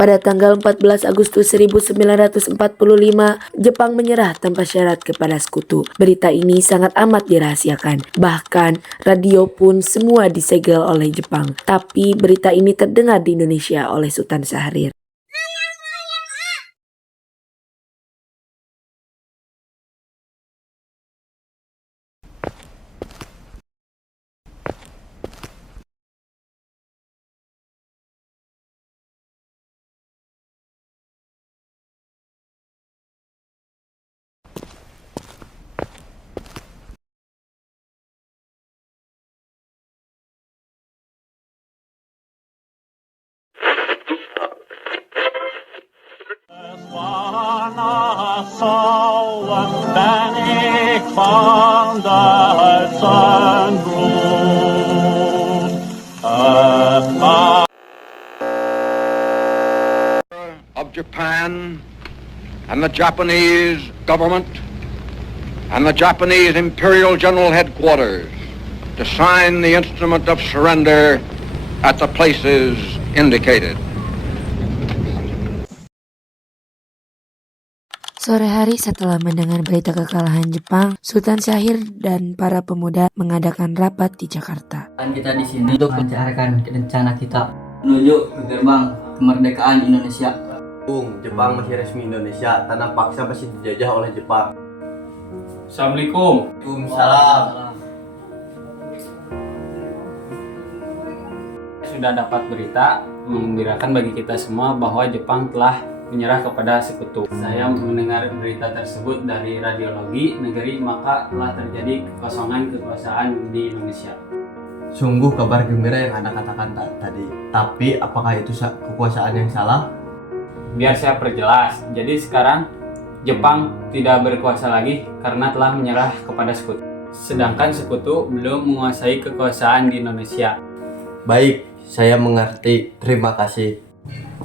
Pada tanggal 14 Agustus 1945, Jepang menyerah tanpa syarat kepada sekutu. Berita ini sangat amat dirahasiakan. Bahkan, radio pun semua disegel oleh Jepang. Tapi berita ini terdengar di Indonesia oleh Sultan Syahrir. Of Japan and the Japanese government and the Japanese Imperial General Headquarters to sign the instrument of surrender at the places indicated. Sore hari setelah mendengar berita kekalahan Jepang, Sultan Syahrir dan para pemuda mengadakan rapat di Jakarta. Kita di sini untuk membicarakan rencana kita menuju ke gerbang kemerdekaan Indonesia. Jepang masih resmi Indonesia, tanah paksa masih dijajah oleh Jepang. Assalamualaikum. Waalaikumsalam. Sudah dapat berita menggembirakan bagi kita semua bahwa Jepang telah menyerah kepada sekutu. Saya mendengar berita tersebut dari radiologi negeri, maka telah terjadi kekosongan kekuasaan di Indonesia. Sungguh kabar gembira yang Anda katakan tadi. Tapi apakah itu kekuasaan yang salah? Biar saya perjelas. Jadi sekarang Jepang tidak berkuasa lagi karena telah menyerah kepada sekutu. Sedangkan sekutu belum menguasai kekuasaan di Indonesia. Baik, saya mengerti. Terima kasih.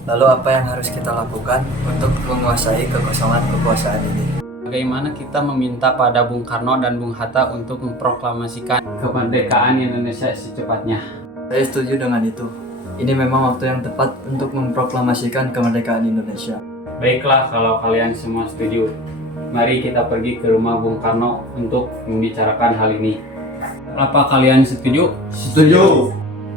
Lalu apa yang harus kita lakukan untuk menguasai kekosongan kekuasaan ini? Bagaimana kita meminta pada Bung Karno dan Bung Hatta untuk memproklamasikan kemerdekaan Indonesia secepatnya? Saya setuju dengan itu. Ini memang waktu yang tepat untuk memproklamasikan kemerdekaan Indonesia. Baiklah, kalau kalian semua setuju, mari kita pergi ke rumah Bung Karno untuk membicarakan hal ini. Apa kalian setuju? Setuju.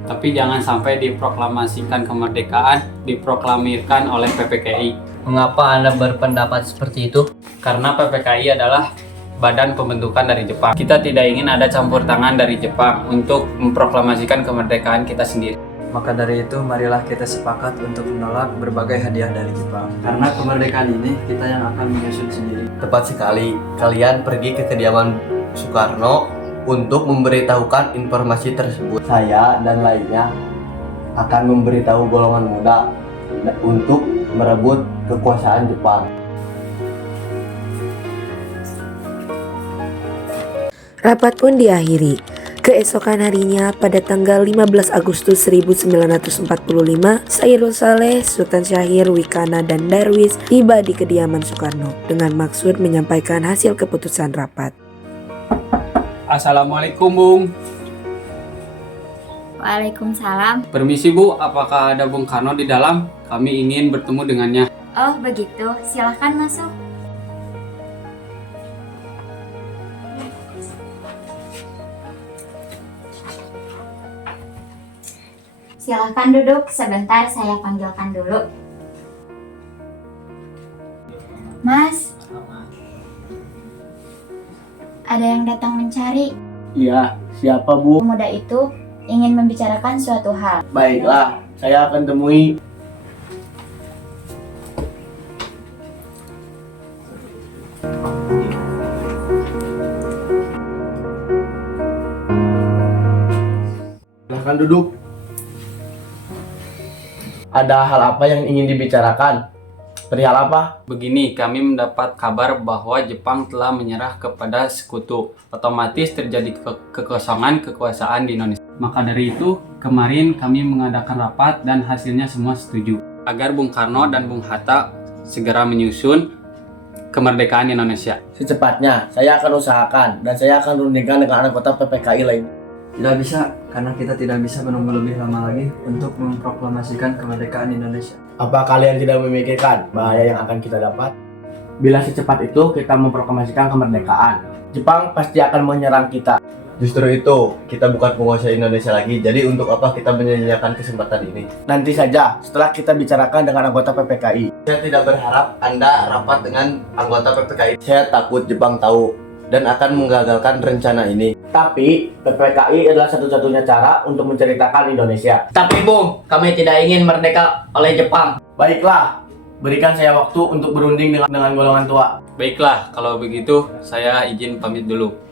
Tapi jangan sampai diproklamasikan kemerdekaan diproklamirkan oleh PPKI. Mengapa Anda berpendapat seperti itu? Karena PPKI adalah badan pembentukan dari Jepang. Kita tidak ingin ada campur tangan dari Jepang untuk memproklamasikan kemerdekaan kita sendiri. Maka dari itu, marilah kita sepakat untuk menolak berbagai hadiah dari Jepang. Karena kemerdekaan ini kita yang akan menyusun sendiri. Tepat sekali. Kalian pergi ke kediaman Soekarno untuk memberitahukan informasi tersebut. Saya dan lainnya akan memberitahu golongan muda untuk merebut kekuasaan Jepang. Rapat pun diakhiri. Keesokan harinya, pada tanggal 15 Agustus 1945, Sayyidul Saleh, Sultan Syahrir, Wikana, dan Darwis tiba di kediaman Soekarno dengan maksud menyampaikan hasil keputusan rapat. Assalamualaikum, Bung. Waalaikumsalam. Permisi, Bu, apakah ada Bung Karno di dalam? Kami ingin bertemu dengannya. Oh begitu, silahkan masuk. Silahkan duduk, sebentar saya panggilkan dulu. Mas, ada yang datang mencari. Iya, siapa Bu? Pemuda itu ingin membicarakan suatu hal. Baiklah, saya akan temui. Silahkan duduk. Ada hal apa yang ingin dibicarakan? Perihal apa? Begini, kami mendapat kabar bahwa Jepang telah menyerah kepada sekutu. Otomatis terjadi kekosongan kekuasaan di Indonesia. Maka dari itu, kemarin kami mengadakan rapat dan hasilnya semua setuju. Agar Bung Karno dan Bung Hatta segera menyusun kemerdekaan Indonesia. Secepatnya, saya akan usahakan dan saya akan rundingkan dengan anggota PPKI lain. Tidak bisa, karena kita tidak bisa menunggu lebih lama lagi untuk memproklamasikan kemerdekaan Indonesia. Apa kalian tidak memikirkan bahaya yang akan kita dapat? Bila secepat itu kita memproklamasikan kemerdekaan, Jepang pasti akan menyerang kita. Justru itu, kita bukan penguasa Indonesia lagi. Jadi untuk apa kita menyia-nyiakan kesempatan ini? Nanti saja setelah kita bicarakan dengan anggota PPKI. Saya tidak berharap Anda rapat dengan anggota PPKI. Saya takut Jepang tahu dan akan menggagalkan rencana ini. Tapi PPKI adalah satu-satunya cara untuk menceritakan Indonesia. Tapi Bung, kami tidak ingin merdeka oleh Jepang. Baiklah, berikan saya waktu untuk berunding dengan golongan tua. Baiklah, kalau begitu saya izin pamit dulu.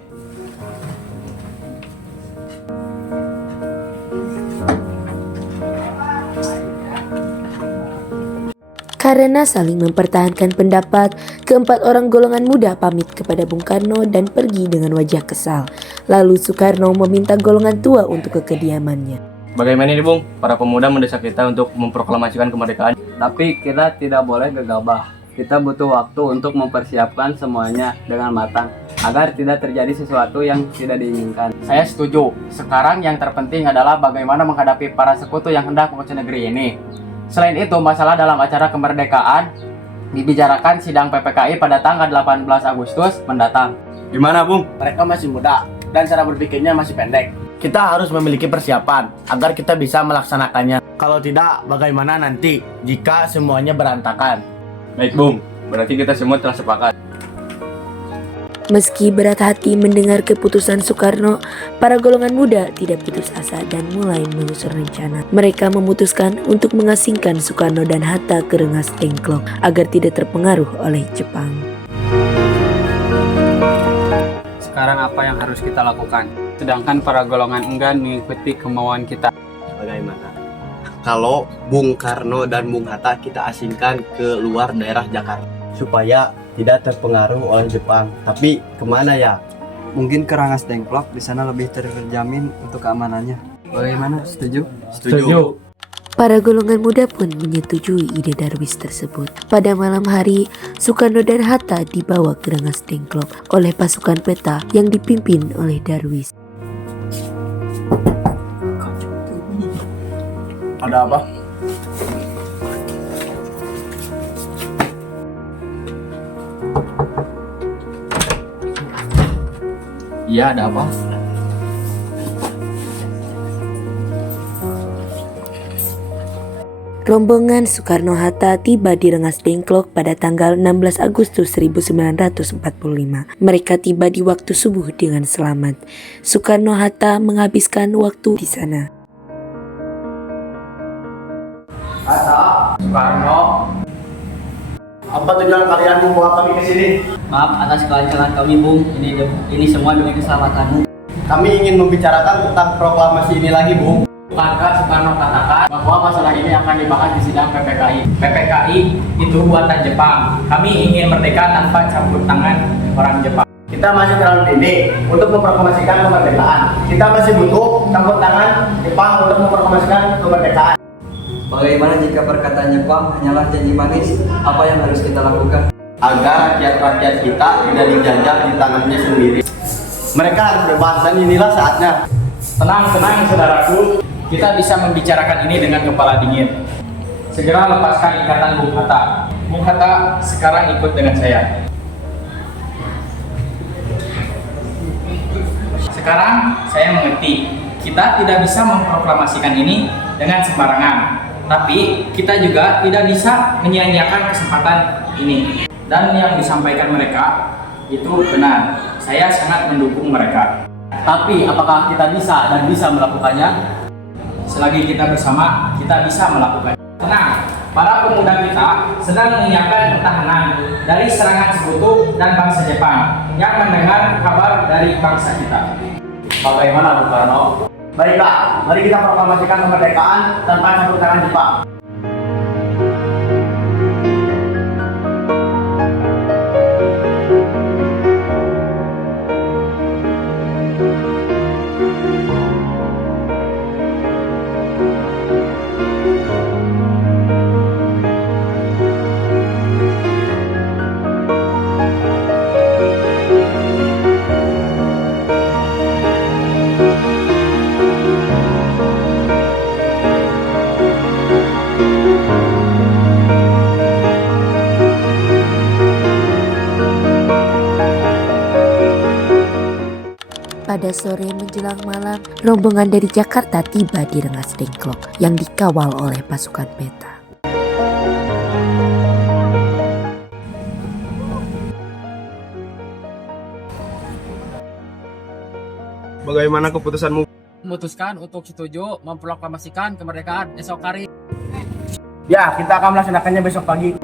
Karena saling mempertahankan pendapat, keempat orang golongan muda pamit kepada Bung Karno dan pergi dengan wajah kesal. Lalu Soekarno meminta golongan tua untuk ke kediamannya. Bagaimana ini Bung? Para pemuda mendesak kita untuk memproklamasikan kemerdekaan. Tapi kita tidak boleh gegabah. Kita butuh waktu untuk mempersiapkan semuanya dengan matang agar tidak terjadi sesuatu yang tidak diinginkan. Saya setuju. Sekarang yang terpenting adalah bagaimana menghadapi para sekutu yang hendak menguasai negeri ini. Selain itu, masalah dalam acara kemerdekaan dibicarakan sidang PPKI pada tanggal 18 Agustus mendatang. Gimana, Bung? Mereka masih muda dan cara berpikirnya masih pendek. Kita harus memiliki persiapan agar kita bisa melaksanakannya. Kalau tidak, bagaimana nanti jika semuanya berantakan? Baik, Bung. Berarti kita semua telah sepakat. Meski berat hati mendengar keputusan Soekarno, para golongan muda tidak putus asa dan mulai menyusun rencana. Mereka memutuskan untuk mengasingkan Soekarno dan Hatta ke Rengas Dengklok agar tidak terpengaruh oleh Jepang. Sekarang apa yang harus kita lakukan? Sedangkan para golongan enggan mengikuti kemauan kita. Bagaimana kalau Bung Karno dan Bung Hatta kita asingkan ke luar daerah Jakarta supaya tidak terpengaruh oleh Jepang? Tapi kemana ya? Mungkin ke Rengas Dengklok, di sana lebih terjamin untuk keamanannya. Bagaimana? Setuju? Setuju. Para golongan muda pun menyetujui ide Darwis tersebut. Pada malam hari, Soekarno dan Hatta dibawa ke Rengas Dengklok oleh pasukan peta yang dipimpin oleh Darwis. Ada apa? Iya, ada apa? Rombongan Soekarno-Hatta tiba di Rengas Dengklok pada tanggal 16 Agustus 1945. Mereka tiba di waktu subuh dengan selamat. Soekarno-Hatta menghabiskan waktu di sana. Hatta, Soekarno, apa tujuan kalian membawa kami ke sini? Maaf atas kelancaran kami, Bung. Ini semua demi keselamatanmu. Kami ingin membicarakan tentang proklamasi ini lagi, Bung. Bukankah Soekarno katakan bahwa masalah ini akan dibahas di sidang PPKI? PPKI itu buatan Jepang. Kami ingin merdeka tanpa campur tangan orang Jepang. Kita masih terlalu dini untuk memproklamasikan kemerdekaan. Kita masih butuh campur tangan Jepang untuk memproklamasikan kemerdekaan. Bagaimana jika perkataan Jepang hanyalah janji manis? Apa yang harus kita lakukan? Agar rakyat-rakyat kita tidak dijajah di tangannya sendiri. Mereka harus bebas dan inilah saatnya. Tenang, saudaraku. Kita bisa membicarakan ini dengan kepala dingin. Segera lepaskan ikatan Bung Hatta. Bung Hatta sekarang ikut dengan saya. Sekarang saya mengerti, kita tidak bisa memproklamasikan ini dengan sembarangan. Tapi kita juga tidak bisa menyia-nyiakan kesempatan ini. Dan yang disampaikan mereka itu benar. Saya sangat mendukung mereka. Tapi apakah kita bisa dan bisa melakukannya? Selagi kita bersama, kita bisa melakukan. Tenang, para pemuda kita sedang menyiapkan pertahanan dari serangan sekutu dan bangsa Jepang yang mendengar kabar dari bangsa kita. Bagaimana, Bung Karno? Baiklah, mari kita proklamasikan kemerdekaan tanpa campur tangan Jepang. Pada sore menjelang malam, rombongan dari Jakarta tiba di Rengas Dengklok yang dikawal oleh pasukan peta. Bagaimana keputusanmu? Memutuskan untuk setuju memproklamasikan kemerdekaan esok hari. Ya, kita akan melaksanakannya besok pagi.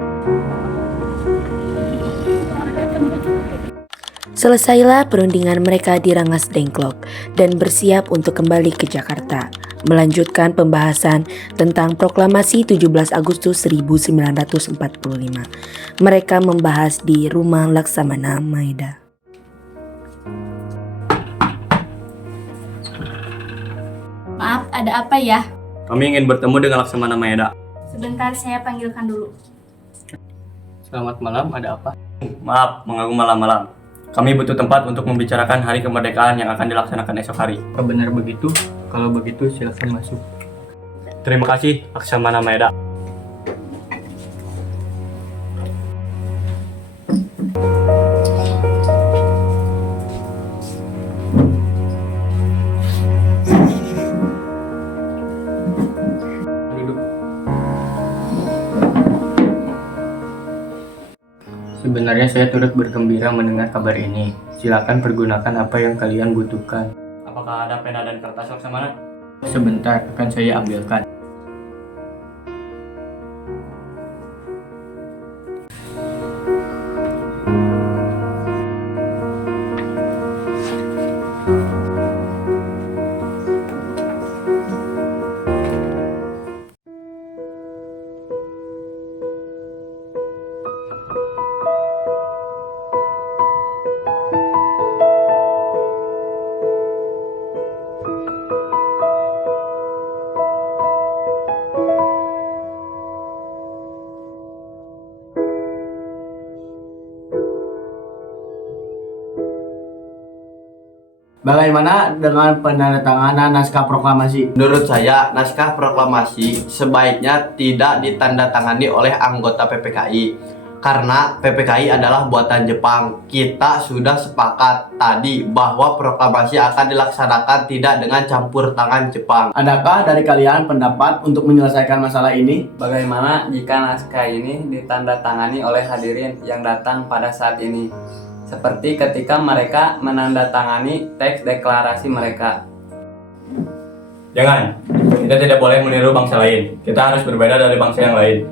Selesailah perundingan mereka di Rengas Dengklok dan bersiap untuk kembali ke Jakarta, melanjutkan pembahasan tentang proklamasi 17 Agustus 1945. Mereka membahas di Rumah Laksamana Maeda. Maaf, ada apa ya? Kami ingin bertemu dengan Laksamana Maeda. Sebentar, saya panggilkan dulu. Selamat malam, ada apa? Maaf, mengganggu malam-malam. Kami butuh tempat untuk membicarakan hari kemerdekaan yang akan dilaksanakan esok hari. Benar begitu? Kalau begitu silakan masuk. Terima kasih, Laksamana Maeda. Duduk. Sebenarnya saya turut bergembira mendengar kabar ini. Silakan pergunakan apa yang kalian butuhkan. Apakah ada pena dan kertas, Laksamana? Sebentar, akan saya ambilkan. Bagaimana dengan penandatanganan naskah proklamasi? Menurut saya, naskah proklamasi sebaiknya tidak ditandatangani oleh anggota PPKI karena PPKI adalah buatan Jepang. Kita sudah sepakat tadi bahwa proklamasi akan dilaksanakan tidak dengan campur tangan Jepang. Adakah dari kalian pendapat untuk menyelesaikan masalah ini? Bagaimana jika naskah ini ditandatangani oleh hadirin yang datang pada saat ini? Seperti ketika mereka menandatangani teks deklarasi mereka. Jangan, kita tidak boleh meniru bangsa lain. Kita harus berbeda dari bangsa yang lain.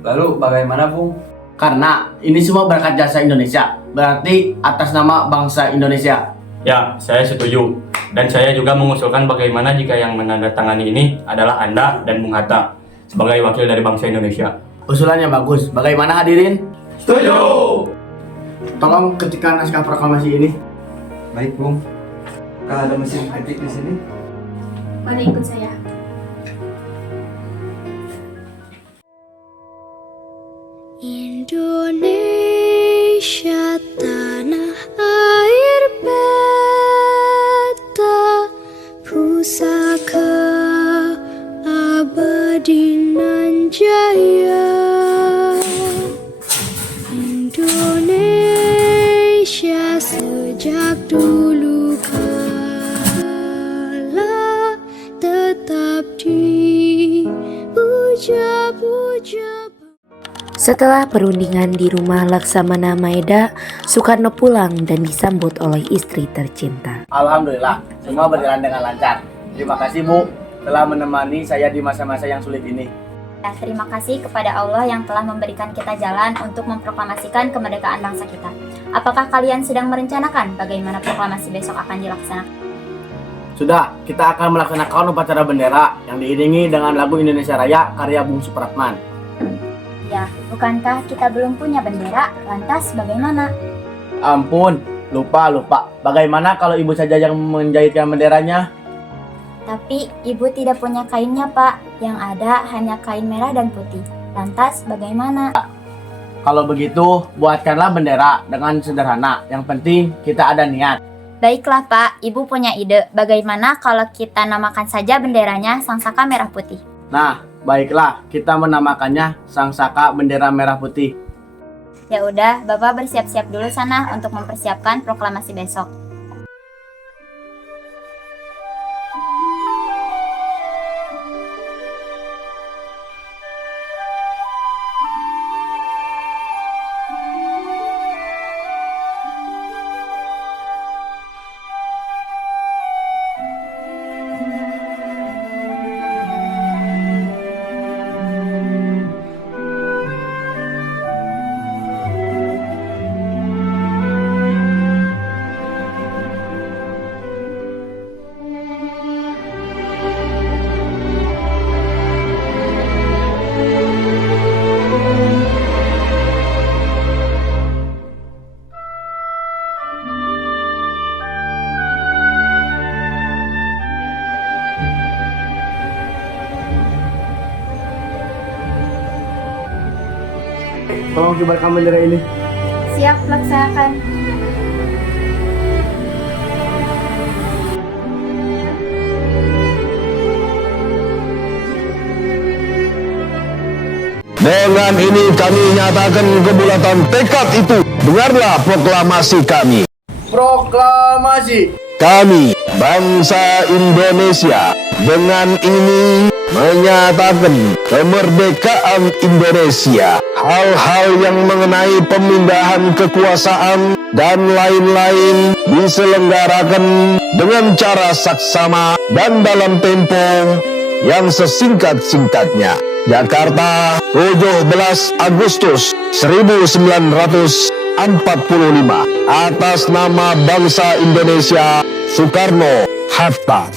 Lalu bagaimana, Bung? Karena ini semua berkat jasa Indonesia, berarti atas nama bangsa Indonesia. Ya, saya setuju. Dan saya juga mengusulkan bagaimana jika yang menandatangani ini adalah Anda dan Bung Hatta sebagai wakil dari bangsa Indonesia. Usulannya bagus. Bagaimana hadirin? Setuju! Tolong ketikkan naskah proklamasi ini. Baik, Bung. Kalau ada mesin ketik di sini. Mari ikut saya. Indonesia tanah air beta pusaka abadi nan jaya. Indonesia sejak dulu kala tetap dipuja-puja. Setelah perundingan di Rumah Laksamana Maeda, Soekarno pulang dan disambut oleh istri tercinta. Alhamdulillah, semua berjalan dengan lancar. Terima kasih Bu, telah menemani saya di masa-masa yang sulit ini. Terima kasih kepada Allah yang telah memberikan kita jalan untuk memproklamasikan kemerdekaan bangsa kita. Apakah kalian sedang merencanakan bagaimana proklamasi besok akan dilaksanakan? Sudah, kita akan melaksanakan upacara bendera yang diiringi dengan lagu Indonesia Raya karya Bung Supratman. Ya, bukankah kita belum punya bendera? Lantas bagaimana? Ampun, lupa. Bagaimana kalau ibu saja yang menjahitkan benderanya? Tapi ibu tidak punya kainnya, Pak. Yang ada hanya kain merah dan putih. Lantas bagaimana? Kalau begitu, buatkanlah bendera dengan sederhana. Yang penting kita ada niat. Baiklah, Pak. Ibu punya ide. Bagaimana kalau kita namakan saja benderanya Sangsaka Merah Putih? Nah, baiklah, kita menamakannya Sangsaka Bendera Merah Putih. Ya udah, Bapak bersiap-siap dulu sana untuk mempersiapkan proklamasi besok. tolong kibarkan bendera ini. Siap, laksanakan. Dengan ini kami nyatakan kebulatan tekad itu. Dengarlah proklamasi kami. Proklamasi. Kami, bangsa Indonesia, dengan ini menyatakan kemerdekaan Indonesia. Hal-hal yang mengenai pemindahan kekuasaan dan lain-lain diselenggarakan dengan cara saksama dan dalam tempo yang sesingkat-singkatnya. Jakarta, 17 Agustus 1945. Atas nama bangsa Indonesia, Soekarno-Hatta.